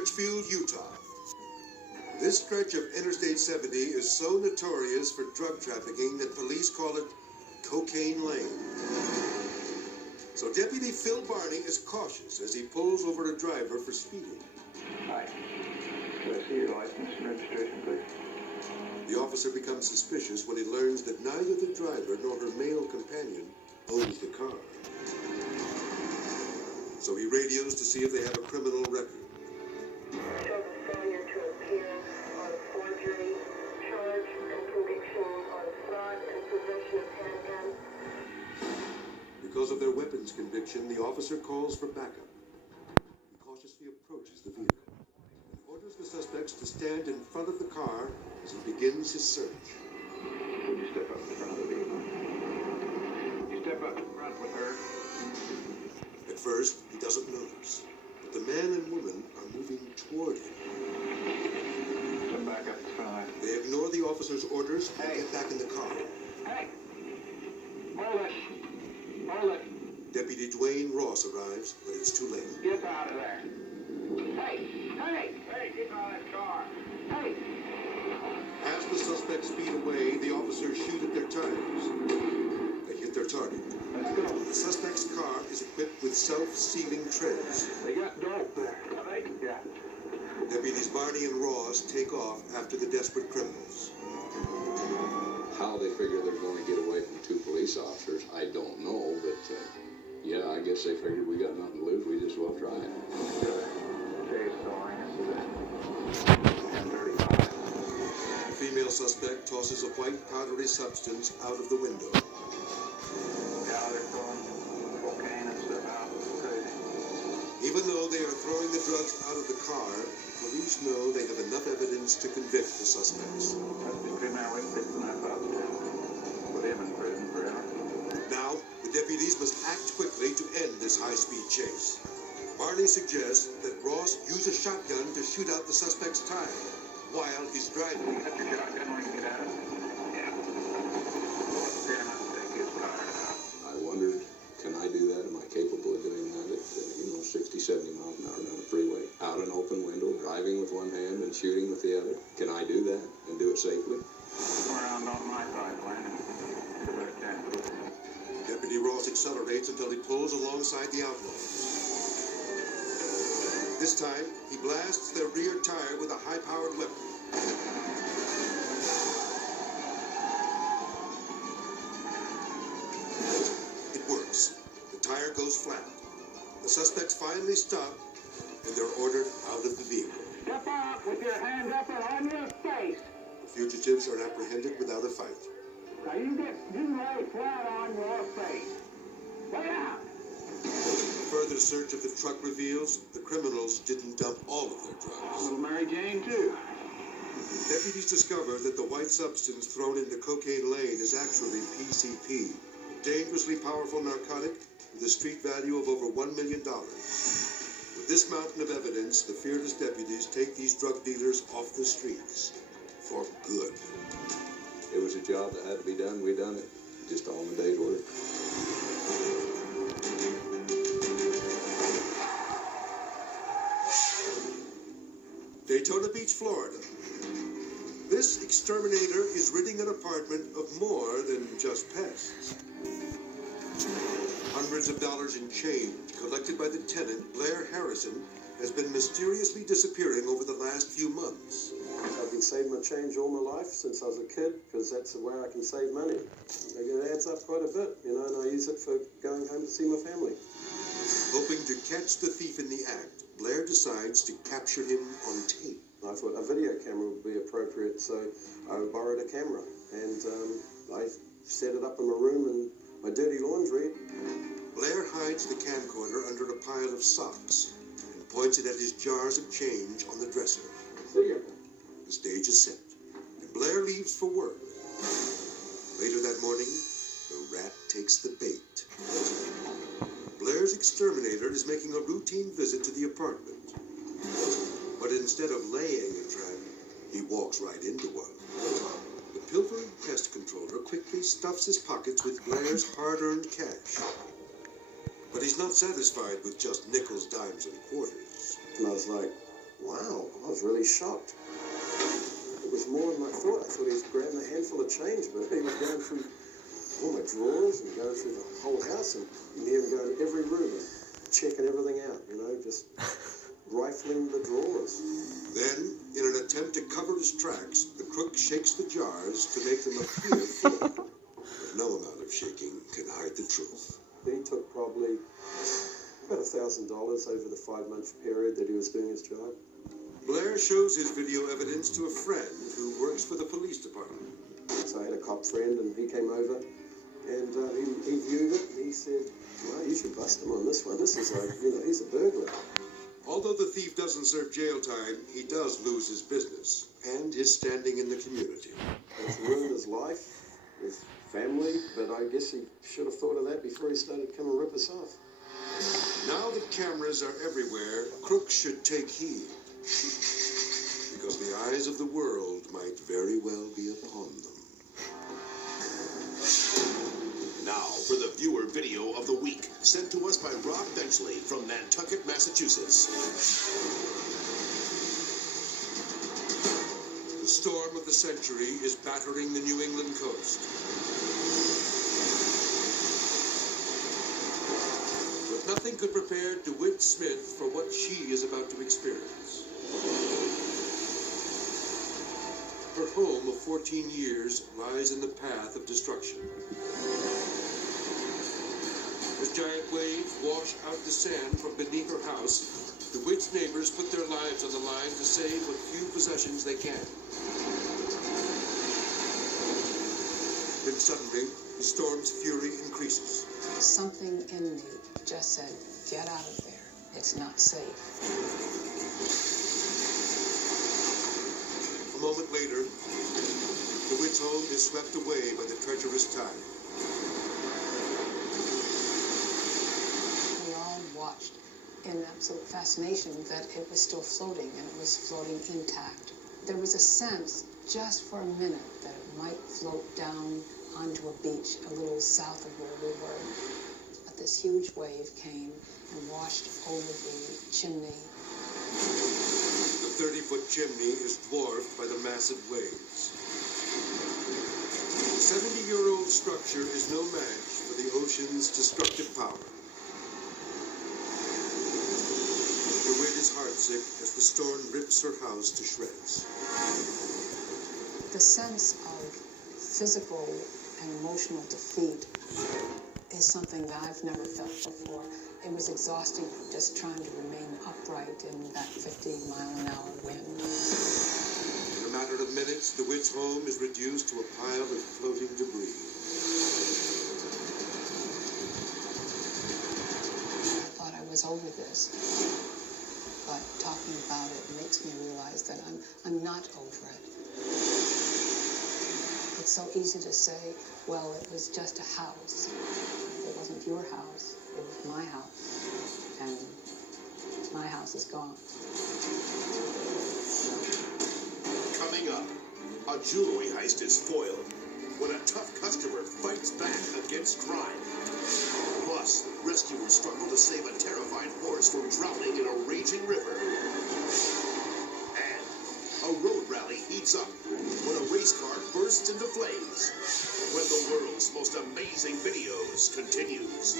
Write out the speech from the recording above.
Richfield, Utah. This stretch of Interstate 70 is so notorious for drug trafficking that police call it Cocaine Lane. So Deputy Phil Barney is cautious as he pulls over a driver for speeding. Hi. Could I see your license and registration, please? The officer becomes suspicious when he learns that neither the driver nor her male companion owns the car. So he radios to see if they have a criminal record. Shows a failure to appear on forgery, charge and conviction on fraud and possession of handgun. Because of their weapons conviction, the officer calls for backup. He cautiously approaches the vehicle and orders the suspects to stand in front of the car as he begins his search. Would you step up in front of the vehicle? You step up in front with her. At first, he doesn't notice, but the man and woman are moving toward him. Step back up in front of They ignore the officer's orders and get back in the car. Hey! Hold it! Hold it! Deputy Dwayne Ross arrives, but it's too late. Get out of there! Hey! Hey! Hey, get out of that car! Hey! As the suspects speed away, the officers shoot at their tires. They hit their target. Let's go. The suspect's car is equipped with self-sealing treads. They got dope there. Have they? Yeah. Deputies Barney and Ross take off after the desperate criminals. How they figure they're going to get away from two police officers, I don't know, but yeah, I guess they figured we got nothing to lose, we just well try it. Chase going. This is at 10:35. The female suspect tosses a white powdery substance out of the window. Yeah, they're throwing cocaine and stuff out. It's crazy. Even though they are throwing the drugs out of the car, police know they have enough evidence to convict the suspects. Must be criminally fixing that up. Put him in prison forever. Now, the deputies must act quickly to end this high-speed chase. Barney suggests that Ross use a shotgun to shoot out the suspect's tire while he's driving. Get your shotgun when you get out of it. Yeah. Stand up and take his tire out. I wondered, can I do that? Am I capable of doing that at, 60, 70 miles an hour down the freeway? Out an open window, driving with one hand and shooting with the other? Can I do that and do it safely? Around on my pipeline. Deputy Ross accelerates until he pulls alongside the outlaws. This time, he blasts their rear tire with a high-powered weapon. It works. The tire goes flat. The suspects finally stop, and they're ordered out of the vehicle. Step out with your hands up and on your face. The fugitives are apprehended without a fight. Now you lay flat on your face. Lay out. Further search of the truck reveals the criminals didn't dump all of their drugs. Little Mary Jane, too. Deputies discover that the white substance thrown into Cocaine Lane is actually PCP, dangerously powerful narcotic with a street value of over $1 million. With this mountain of evidence, the fearless deputies take these drug dealers off the streets for good. It was a job that had to be done, we done it, just all in a day's work. Daytona Beach, Florida. This exterminator is ridding an apartment of more than just pests. Hundreds of dollars in change collected by the tenant, Blair Harrison, has been mysteriously disappearing over the last few months. I've been saving my change all my life since I was a kid because that's the way I can save money. It adds up quite a bit, and I use it for going home to see my family. Hoping to catch the thief in the act, Blair decides to capture him on tape. I thought a video camera would be appropriate, so I borrowed a camera, and I set it up in my room in my dirty laundry. Blair hides the camcorder under a pile of socks and points it at his jars of change on the dresser. See ya. The stage is set, and Blair leaves for work. Later that morning, the rat takes the bait. Blair's exterminator is making a routine visit to the apartment. But instead of laying a trap, he walks right into one. The pilfering pest controller quickly stuffs his pockets with Blair's hard-earned cash. But he's not satisfied with just nickels, dimes, and quarters. And I was like, wow, I was really shocked. It was more than I thought. I thought he was grabbing a handful of change, but he was going through all my drawers and going through the whole house, and you hear him go in every room and checking everything out, you know, just rifling the drawers. Then, in an attempt to cover his tracks, the crook shakes the jars to make them appear full. But no amount of shaking can hide the truth. He took probably about $1,000 over the 5-month period that he was doing his job. Blair shows his video evidence to a friend who works for the police department. So I had a cop friend, and he came over, and he viewed it, and he said, well, you should bust him on this one. This is like, you know, he's a burglar. Although the thief doesn't serve jail time, he does lose his business and his standing in the community. It's ruined his life, his family, but I guess he should have thought of that before he started coming rip us off. Now that cameras are everywhere, crooks should take heed, because the eyes of the world might very well be upon them. Now for the viewer video of the week, sent to us by Rob Benchley from Nantucket, Massachusetts. The storm of the century is battering the New England coast. But nothing could prepare DeWitt Smith for what she is about to experience. Her home of 14 years lies in the path of destruction. As giant waves wash out the sand from beneath her house, DeWitt's neighbors put their lives on the line to save what few possessions they can. Then suddenly, the storm's fury increases. Something in me just said, get out of there. It's not safe. A moment later, DeWitt's home is swept away by the treacherous tide. We all watched in absolute fascination that it was still floating, and it was floating intact. There was a sense, just for a minute, that it might float down onto a beach a little south of where we were. But this huge wave came and washed over the chimney. The 30-foot chimney is dwarfed by the massive waves. The 70-year-old structure is no match for the ocean's destructive power. DeWitt is heartsick as the storm rips her house to shreds. The sense of physical and emotional defeat is something that I've never felt before. It was exhausting just trying to remain upright in that 50-mile-an-hour wind. In a matter of minutes, DeWitt's home is reduced to a pile of floating debris. I thought I was over this, but talking about it makes me realize that I'm not over it. It's so easy to say, well, it was just a house. It wasn't your house, it was my house. And my house is gone. Coming up, a jewelry heist is foiled when a tough customer fights back against crime. Plus, rescuers struggle to save a terrified horse from drowning in a raging river. And a road rally heats up when a race car bursts into flames. When the world's most amazing videos continues.